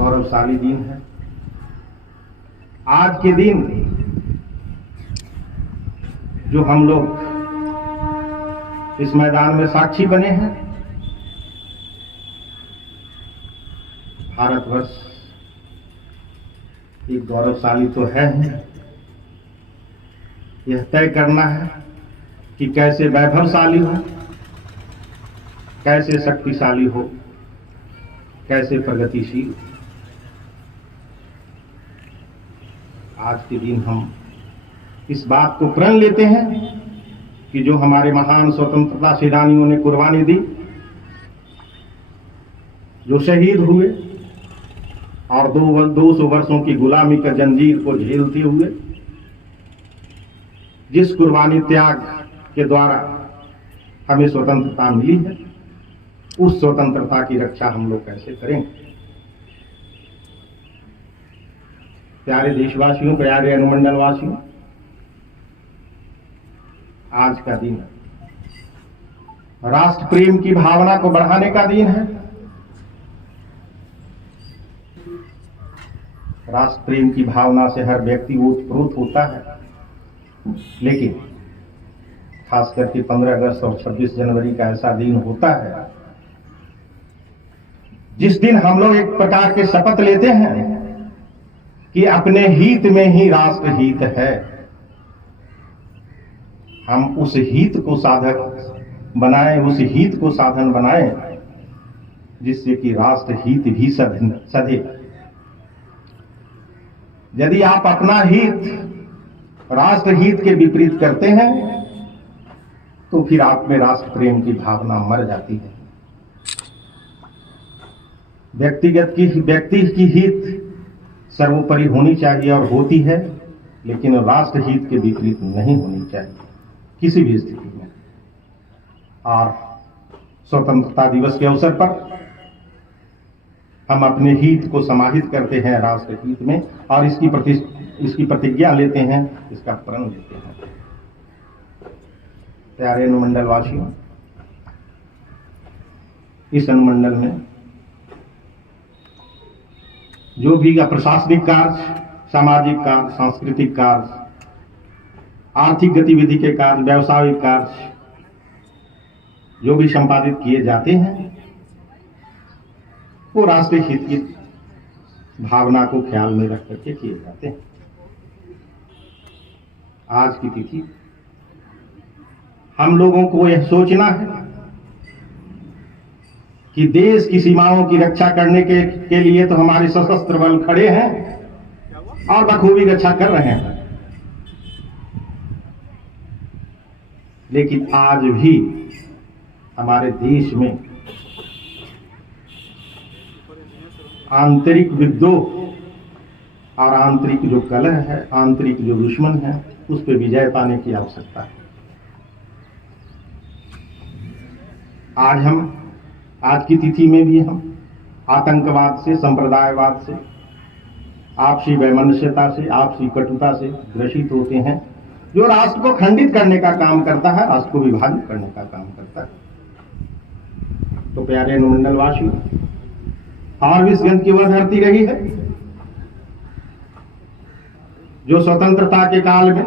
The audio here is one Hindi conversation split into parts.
गौरवशाली दिन है। आज के दिन जो हम लोग इस मैदान में साक्षी बने हैं, भारतवर्ष एक गौरवशाली तो है ही, यह तय करना है कि कैसे वैभवशाली हो, कैसे शक्तिशाली हो, कैसे प्रगतिशील। आज के दिन हम इस बात को प्रण लेते हैं कि जो हमारे महान स्वतंत्रता सेनानियों ने कुर्बानी दी, जो शहीद हुए और 200 वर्षों की गुलामी का जंजीर को झेलते हुए जिस कुर्बानी त्याग के द्वारा हमें स्वतंत्रता मिली है, उस स्वतंत्रता की रक्षा हम लोग कैसे करेंगे। प्यारे देशवासियों, प्यारे अनुमंडल वासियों, आज का दिन राष्ट्र प्रेम की भावना को बढ़ाने का दिन है। राष्ट्र प्रेम की भावना से हर व्यक्ति ओतप्रोत होता है, लेकिन खास करके 15 अगस्त और 26 जनवरी का ऐसा दिन होता है जिस दिन हम लोग एक प्रकार के शपथ लेते हैं कि अपने हित में ही राष्ट्र हित है। हम उस हित को साधक बनाएं, उस हित को साधन बनाएं जिससे कि राष्ट्र हित भी सधे। यदि आप अपना हित राष्ट्र हित के विपरीत करते हैं तो फिर आप में राष्ट्र प्रेम की भावना मर जाती है। व्यक्ति की हित सर्वोपरि होनी चाहिए और होती है, लेकिन राष्ट्र हित के विपरीत नहीं होनी चाहिए किसी भी स्थिति में। और स्वतंत्रता दिवस के अवसर पर हम अपने हित को समाहित करते हैं राष्ट्र हित में और इसकी प्रतिज्ञा लेते हैं, इसका प्रण लेते हैं। प्यारे अनुमंडल वासियों, इस अनुमंडल में जो भी प्रशासनिक कार्य, सामाजिक कार्य, सांस्कृतिक कार्य, आर्थिक गतिविधि के कार्य, व्यावसायिक कार्य जो भी संपादित किए जाते हैं वो राष्ट्रीय हित की भावना को ख्याल में रख करके किए जाते हैं। आज की तिथि हम लोगों को यह सोचना है कि देश की सीमाओं की रक्षा करने के लिए तो हमारे सशस्त्र बल खड़े हैं और बखूबी रक्षा कर रहे हैं, लेकिन आज भी हमारे देश में आंतरिक विद्रोह और आंतरिक जो कलह है, आंतरिक जो दुश्मन है, उस पर विजय पाने की आवश्यकता है। आज की तिथि में भी हम आतंकवाद से, संप्रदायवाद से, आपसी वैमनस्यता से, आपसी कटुता से ग्रसित होते हैं, जो राष्ट्र को खंडित करने का काम करता है, राष्ट्र को विभाजित करने का काम करता है। तो प्यारे अनुमंडल वासियों, फारबिसगंज की वह धरती रही है जो स्वतंत्रता के काल में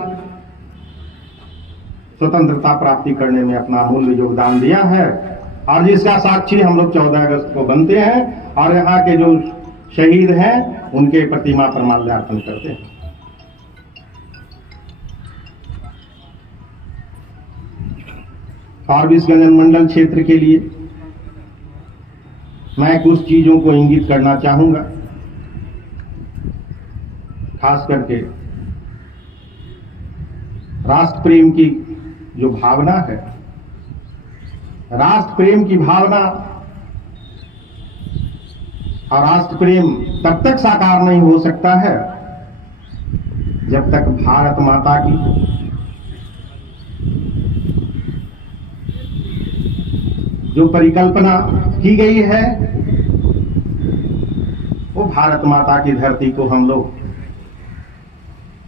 स्वतंत्रता प्राप्ति करने में अपना अमूल्य योगदान दिया है और जिसका साक्षी हम लोग 14 अगस्त को बनते हैं और यहाँ के जो शहीद हैं उनके प्रतिमा पर माल्यार्पण करते हैं। फारबिसगंज अनुमंडल क्षेत्र के लिए मैं कुछ चीजों को इंगित करना चाहूंगा, खास करके राष्ट्र प्रेम की जो भावना है। राष्ट्र प्रेम की भावना और राष्ट्र प्रेम तब तक साकार नहीं हो सकता है जब तक भारत माता की जो परिकल्पना की गई है वो भारत माता की धरती को हम लोग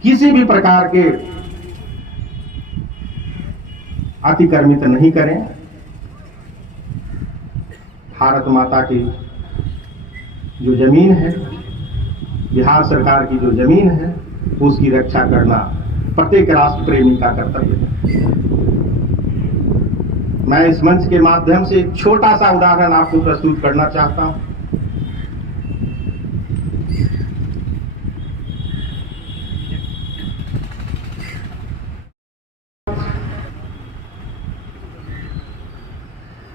किसी भी प्रकार के अतिक्रमित नहीं करें। भारत माता की जो जमीन है बिहार सरकार की जो जमीन है उसकी रक्षा करना प्रत्येक राष्ट्र प्रेमी का कर्तव्य है। मैं इस मंच के माध्यम से एक छोटा सा उदाहरण आपको प्रस्तुत करना चाहता हूं।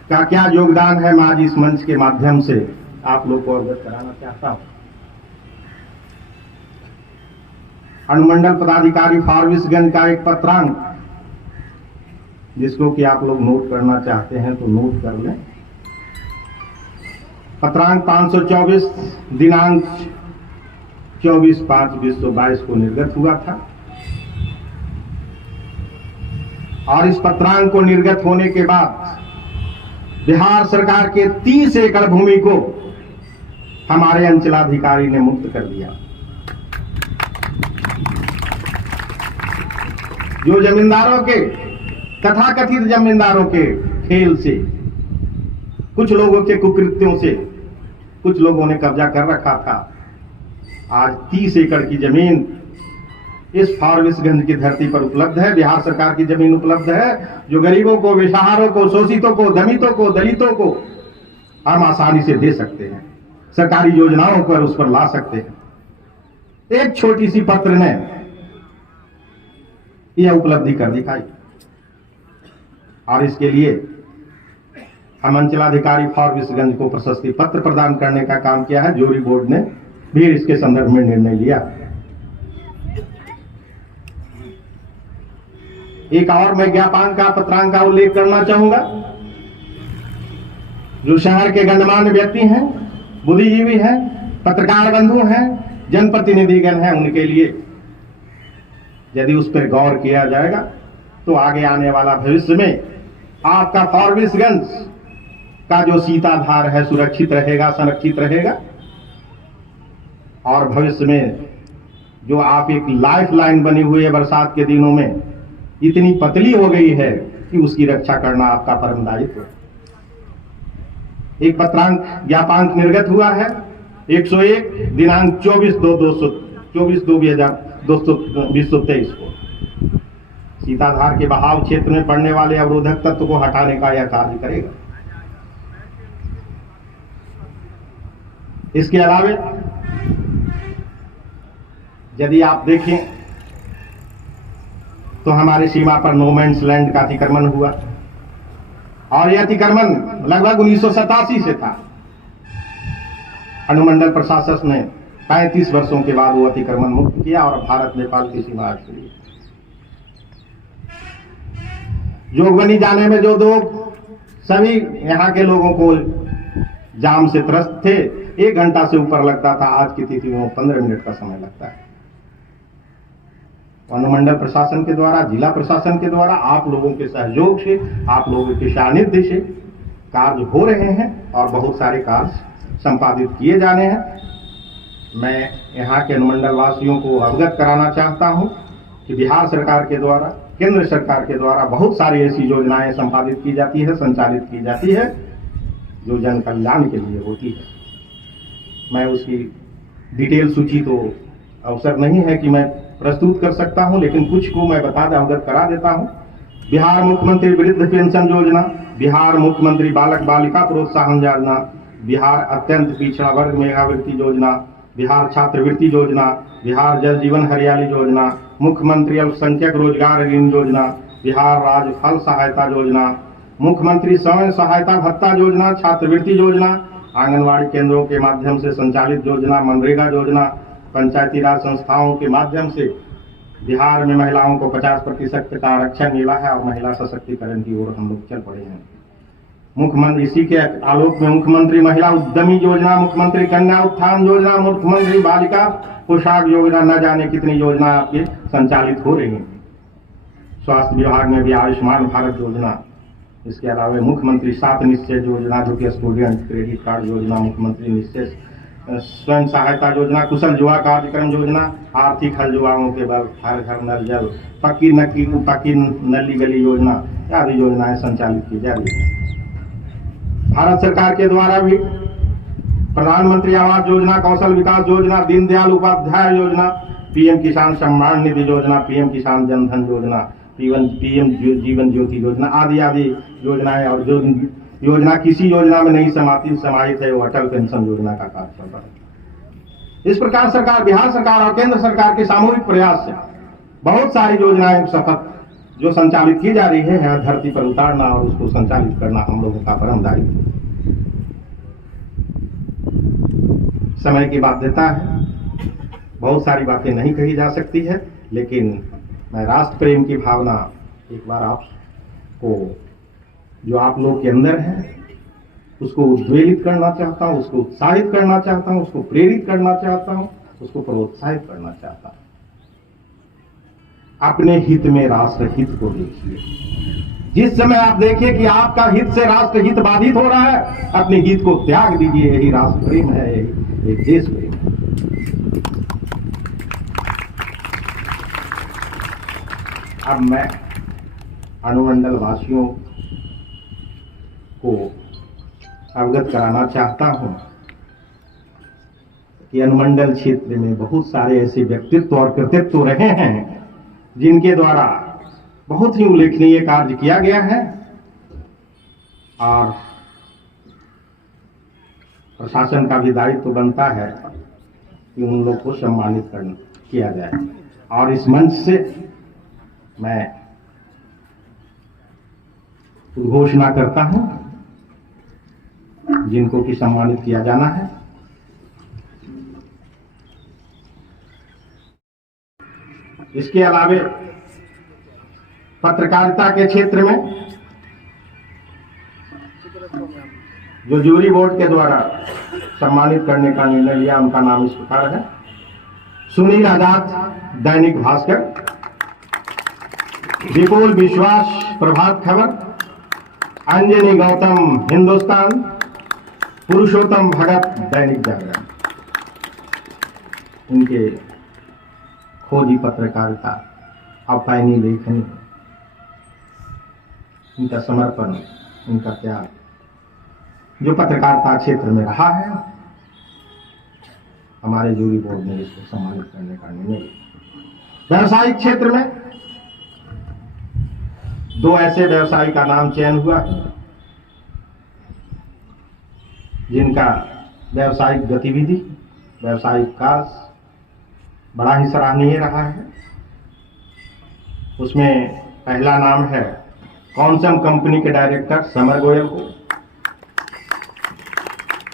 का क्या योगदान है, मैं आज इस मंच के माध्यम से आप लोग को अवगत कराना चाहता हूं। अनुमंडल पदाधिकारी फारबिसगंज का एक पत्रांक, जिसको कि आप लोग नोट करना चाहते हैं तो नोट कर लें। पत्रांक 524 दिनांक 24/5/2022 को निर्गत हुआ था और इस पत्रांक को निर्गत होने के बाद बिहार सरकार के 30 एकड़ भूमि को हमारे अंचलाधिकारी ने मुक्त कर दिया। जो जमींदारों के, तथाकथित जमींदारों के खेल से, कुछ लोगों के कुकृत्यों से कुछ लोगों ने कब्जा कर रखा था, आज 30 एकड़ की जमीन इस फारबिसगंज की धरती पर उपलब्ध है। बिहार सरकार की जमीन उपलब्ध है जो गरीबों को, बेसहारों को, शोषितों को, दलितों को, दलितों को हम आसानी से दे सकते हैं, सरकारी योजनाओं पर उस पर ला सकते हैं। एक छोटी सी पत्र ने यह उपलब्धि कर दिखाई और इसके लिए हम अंचलाधिकारी फारबिसगंज को प्रशस्ति पत्र प्रदान करने का काम किया है। जूरी बोर्ड ने भी इसके संदर्भ में निर्णय लिया। एक और मैं ज्ञापन का पत्रांक का उल्लेख करना चाहूंगा। जो शहर के गणमान्य व्यक्ति हैं, बुद्धिजीवी हैं, पत्रकार बंधु हैं, जनप्रतिनिधिगण हैं, उनके लिए यदि उस पर गौर किया जाएगा तो आगे आने वाला भविष्य में आपका फारबिसगंज का जो सीताधार है सुरक्षित रहेगा, संरक्षित रहेगा और भविष्य में जो आप एक लाइफ लाइन बनी हुई है, बरसात के दिनों में इतनी पतली हो गई है कि उसकी रक्षा करना आपका परम दायित्व है। एक पत्रांक ज्ञापांक निर्गत हुआ है 101 दिनांक 24/2/2023 को। सीताधार के बहाव क्षेत्र में पड़ने वाले अवरोधक तत्व को हटाने का यह कार्य करेगा। इसके अलावे यदि आप देखें तो हमारे सीमा पर नो मैंस लैंड का अतिक्रमण हुआ और यह अतिक्रमण लगभग 1987 से था। अनुमंडल प्रशासन ने 35 वर्षों के बाद वो अतिक्रमण मुक्त किया और भारत नेपाल की सीमा आज खुली। जोगबनी जाने में जो लोग, सभी यहाँ के लोगों को जाम से त्रस्त थे, 1 घंटा से ऊपर लगता था, आज की तिथि में 15 मिनट का समय लगता है। अनुमंडल प्रशासन के द्वारा, जिला प्रशासन के द्वारा, आप लोगों के सहयोग से, आप लोगों के सानिध्य से कार्य हो रहे हैं और बहुत सारे कार्य संपादित किए जाने हैं। मैं यहाँ के अनुमंडल वासियों को अवगत कराना चाहता हूँ कि बिहार सरकार के द्वारा, केंद्र सरकार के द्वारा बहुत सारी ऐसी योजनाएं संपादित की जाती है, संचालित की जाती है जो जन कल्याण के लिए होती है। मैं उसकी डिटेल सूची तो अवसर नहीं है कि मैं प्रस्तुत कर सकता हूं, लेकिन कुछ को मैं अवगत करा देता हूं। बिहार मुख्यमंत्री वृद्ध पेंशन योजना, बिहार मुख्यमंत्री बालक बालिका प्रोत्साहन योजना, बिहार अत्यंत पिछड़ा वर्ग मेधावृत्ति योजना, बिहार छात्रवृत्ति योजना, बिहार जल जीवन हरियाली योजना, मुख्यमंत्री अल्पसंख्यक रोजगार ऋण योजना, बिहार राज्य फल सहायता योजना, मुख्यमंत्री स्वयं सहायता भत्ता योजना, छात्रवृत्ति योजना, आंगनवाड़ी केंद्रों के माध्यम से संचालित योजना, मनरेगा योजना, पंचायती राज संस्थाओं के माध्यम से बिहार में महिलाओं को 50% का आरक्षण मिला है और महिला सशक्तिकरण की ओर हम लोग चल पड़े हैं। मुख्यमंत्री, इसी के आलोक में मुख्यमंत्री महिला उद्यमी योजना, मुख्यमंत्री कन्या उत्थान योजना, मुख्यमंत्री बालिका पोशाक योजना, न जाने कितनी योजना आपके संचालित हो रही हैं। स्वास्थ्य विभाग में भी आयुष्मान भारत योजना, इसके अलावा मुख्यमंत्री 7 निश्चय योजना जो कि स्टूडेंट क्रेडिट कार्ड योजना, मुख्यमंत्री निश्चय स्वयं सहायता योजना, कुशल युवा कार्यक्रम योजना, आर्थिक हल युवाओं के बल, हर घर नल जल, पक्की नली गली योजना आदि योजनाएं संचालित की जा रही है। भारत सरकार के द्वारा भी प्रधानमंत्री आवास योजना, कौशल विकास योजना, दीनदयाल उपाध्याय योजना, पीएम किसान सम्मान निधि योजना, पीएम किसान जनधन योजना, पीएम जीवन ज्योति योजना आदि आदि योजनाएं। और जो योजना किसी योजना में नहीं समाहित है वो अटल पेंशन योजना का कार्य चल रहा है। इस प्रकार सरकार, बिहार सरकार और केंद्र सरकार के सामूहिक प्रयास से बहुत सारी योजनाएं सतत जो संचालित की जा रही है धरती पर उतारना और उसको संचालित करना हम लोगों का परम दायित्व। समय की बाध्यता है, बहुत सारी बातें नहीं कही जा सकती है, लेकिन मैं राष्ट्र प्रेम की भावना एक बार आपको जो आप लोग के अंदर है उसको उद्वेलित करना चाहता हूं, उसको उत्साहित करना चाहता हूं, उसको प्रेरित करना चाहता हूं, उसको प्रोत्साहित करना चाहता हूं। अपने हित में राष्ट्र हित को देखिए। जिस समय आप देखिए कि आपका हित से राष्ट्र हित बाधित हो रहा है, अपने हित को त्याग दीजिए। यही राष्ट्र प्रेम है, यही एक देश प्रेम है। अब मैं अनुमंडल वासियों को अवगत कराना चाहता हूं कि अनुमंडल क्षेत्र में बहुत सारे ऐसे व्यक्तित्व और कृतित्व रहे हैं जिनके द्वारा बहुत ही उल्लेखनीय कार्य किया गया है और प्रशासन का भी दायित्व बनता है कि उन लोग को सम्मानित किया जाए। और इस मंच से मैं घोषणा करता हूं जिनको कि सम्मानित किया जाना है। इसके अलावे पत्रकारिता के क्षेत्र में जो जूरी बोर्ड के द्वारा सम्मानित करने का निर्णय लिया, उनका नाम इस प्रकार है: सुनील आजाद, दैनिक भास्कर; विपुल विश्वास, प्रभात खबर; अंजनी गौतम, हिंदुस्तान; पुरुषोत्तम भगत, दैनिक जागरण। इनके खोजी पत्रकारिता, अपायनी लेखनी, इनका समर्पण, इनका त्याग जो पत्रकारिता क्षेत्र में रहा है, हमारे जूरी बोर्ड ने इसको सम्मानित करने का निर्णय लिया। व्यवसायिक क्षेत्र में दो ऐसे व्यवसायी का नाम चयन हुआ है जिनका व्यावसायिक गतिविधि, व्यावसायिक कार्य बड़ा ही सराहनीय रहा है। उसमें पहला नाम है कॉन्सम कंपनी के डायरेक्टर समर गोयल को,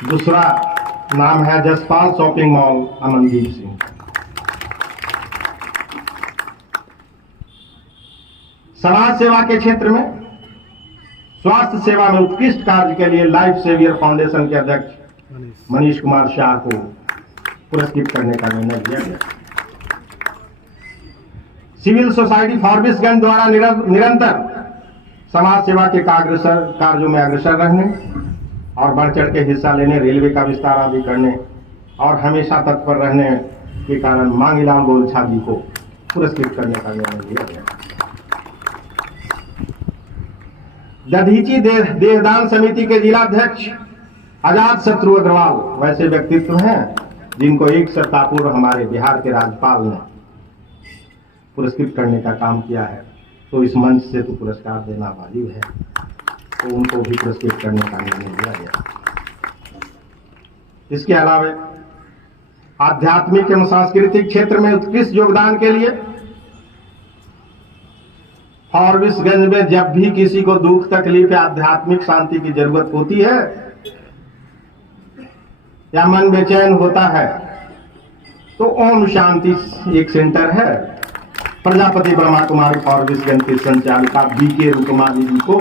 दूसरा नाम है जसपाल शॉपिंग मॉल, अमनदीप सिंह। समाज सेवा के क्षेत्र में स्वास्थ्य सेवा में उत्कृष्ट कार्य के लिए लाइफ सेवियर फाउंडेशन के अध्यक्ष मनीष कुमार शाह को पुरस्कृत करने का निर्णय लिया गया। सिविल सोसाइटी फॉरबिसगंज द्वारा निरंतर समाज सेवा के कार्यों में अग्रसर रहने और बढ़ चढ़ के हिस्सा लेने, रेलवे का विस्तार आदि करने और हमेशा तत्पर रहने के कारण मांगीलाल गोलछा जी को पुरस्कृत करने का निर्णय लिया गया। दधीची देहदान समिति के जिलाध्यक्ष आजाद शत्रु अग्रवाल वैसे व्यक्तित्व हैं जिनको एक सप्ताह पूर्व हमारे बिहार के राज्यपाल ने पुरस्कृत करने का काम किया है। तो इस मंच से तो पुरस्कार देना वाजिब है, तो उनको भी पुरस्कृत करने का निर्णय लिया गया। इसके अलावा आध्यात्मिक एवं सांस्कृतिक क्षेत्र में उत्कृष्ट योगदान के लिए फॉरबिसगंज में जब भी किसी को दुख तकलीफ या आध्यात्मिक शांति की जरूरत होती है या मन बेचैन होता है तो ओम शांति एक सेंटर है। प्रजापति ब्रह्मा कुमारी फॉरबिसगंज की संचालिका बीके रुकमानी जी को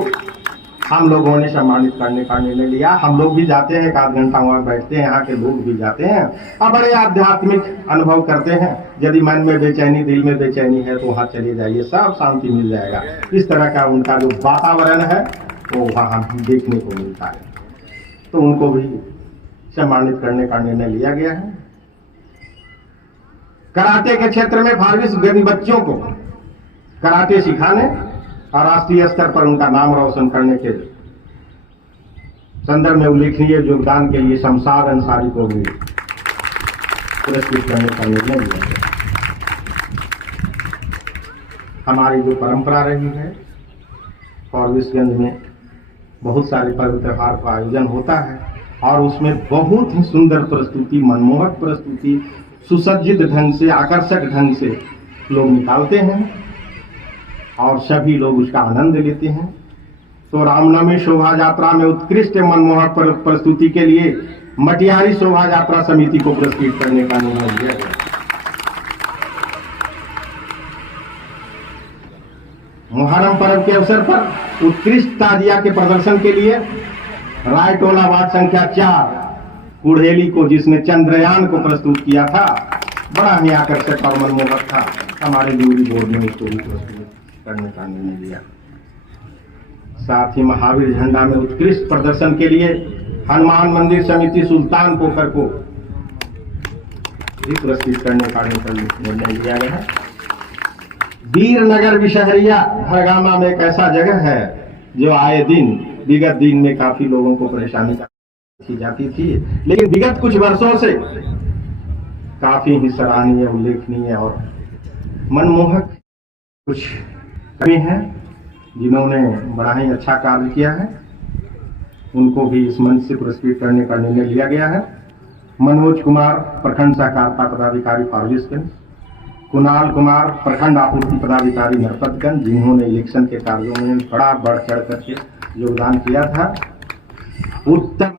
हम लोगों ने सम्मानित करने का निर्णय लिया। हम लोग भी जाते हैं, एक आध घंटा वहां बैठते हैं, यहाँ के लोग भी जाते हैं और बड़े आध्यात्मिक अनुभव करते हैं। यदि मन में बेचैनी, दिल में बेचैनी है तो वहां चले जाइए, सब शांति मिल जाएगा। इस तरह का उनका जो वातावरण है वो वहां देखने को मिलता है, तो उनको भी सम्मानित करने का निर्णय लिया गया है। कराटे के क्षेत्र में फॉरबिसगंज बच्चों को कराटे सिखाने और राष्ट्रीय स्तर पर उनका नाम रोशन करने के संदर्भ में उल्लेखनीय योगदान के लिए शमशाद अंसारी को भी पुरस्कृत करने का निर्णय लिया गया। हमारी जो परंपरा रही है, फॉरबिसगंज में बहुत सारे पर्व त्योहार का आयोजन होता है और उसमें बहुत ही सुंदर प्रस्तुति, मनमोहक प्रस्तुति, सुसज्जित ढंग से, आकर्षक ढंग से लोग निकालते हैं और सभी लोग उसका आनंद लेते हैं। तो रामनवमी शोभा यात्रा में उत्कृष्ट मनमोहक प्रस्तुति के लिए मटियारी शोभा यात्रा समिति को पुरस्कृत करने का निर्णय लिया गया। मुहर्रम पर्व के अवसर पर उत्कृष्ट ताजिया के प्रदर्शन के लिए रायटोला वार्ड संख्या 4 कुढ़ेली को, जिसने चंद्रयान को प्रस्तुत किया था, बड़ा ही आकर्षक और मनमोहक था, हमारे जूरी बोर्ड ने उसको भी प्रस्तुत करने का निर्णय लिया। साथ ही महावीर झंडा में उत्कृष्ट प्रदर्शन के लिए हनुमान मंदिर समिति सुल्तान पोखर को भी पुरस्कृत करने का निर्णय लिया गया है। वीरनगर विशहरिया हरगामा में एक ऐसा जगह है जो आए दिन विगत दिन में काफी लोगों को परेशानी की जाती थी, लेकिन विगत कुछ वर्षों से काफी ही सराहनीय, उल्लेखनीय और मनमोहक कुछ कवि हैं जिन्होंने बड़ा ही अच्छा कार्य किया है, उनको भी इस मंच से पुरस्कृत करने का निर्णय लिया गया है। मनोज कुमार प्रखंड सहकारिता पदाधिकारी फॉरबिसगंज, कुणाल कुमार प्रखंड आपूर्ति पदाधिकारी नरपतगंज, जिन्होंने इलेक्शन के कार्यों में बड़ा बढ़ चढ़ करके योगदान किया था। उत्तम